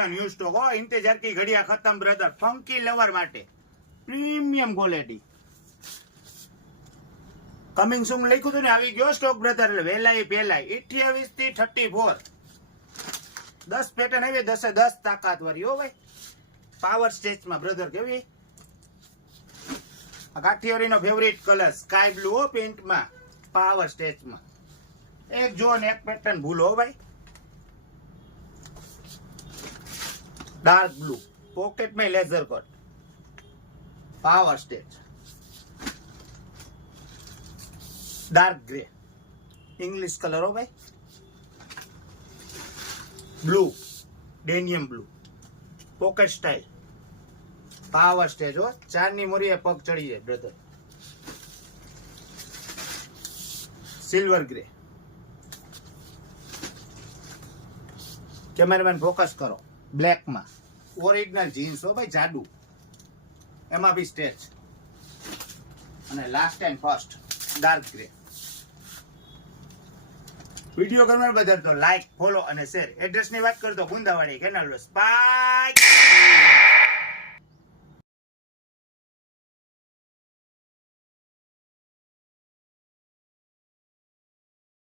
में new stock हो इंतजार की घड़िया खत्म ब्रदर फंकी लवर माटे प्रीमियम क्वॉलिटी कमिंग सून लख्યું હતું ને આવી ગયો સ્ટોક બ્રધર એટલે વહેલાઈ પહેલાઈ 28 થી 34 10 પેટર્ન આવી 10 10 તાકાત વાળી હો ભાઈ પાવર સ્ટેજ માં બ્રધર કેવી આ કાઠિયાવાડીનો ફેવરિટ કલર સ્કાય બ્લુ હો પેન્ટ માં પાવર સ્ટેજ માં એક જો ને એક પેટર્ન ભૂલો ભાઈ डार्क ब्लू पॉकेट में laser cut power stage dark grey English colour हो भाई blue denim blue pocket style power stage हो चारनी मोरी पग चढ़ी है brother silver grey cameraman focus करो ब्लैक में ओरिजिनल जीन्स हो भाई जाडू एमा भी स्टेच અને last and first dark grey video ગમે બધા તો લાઈક ફોલો અને શેર એડ્રેસ ની વાત કરતો ગુંદાવાડી કેનાલ સ્પાઈક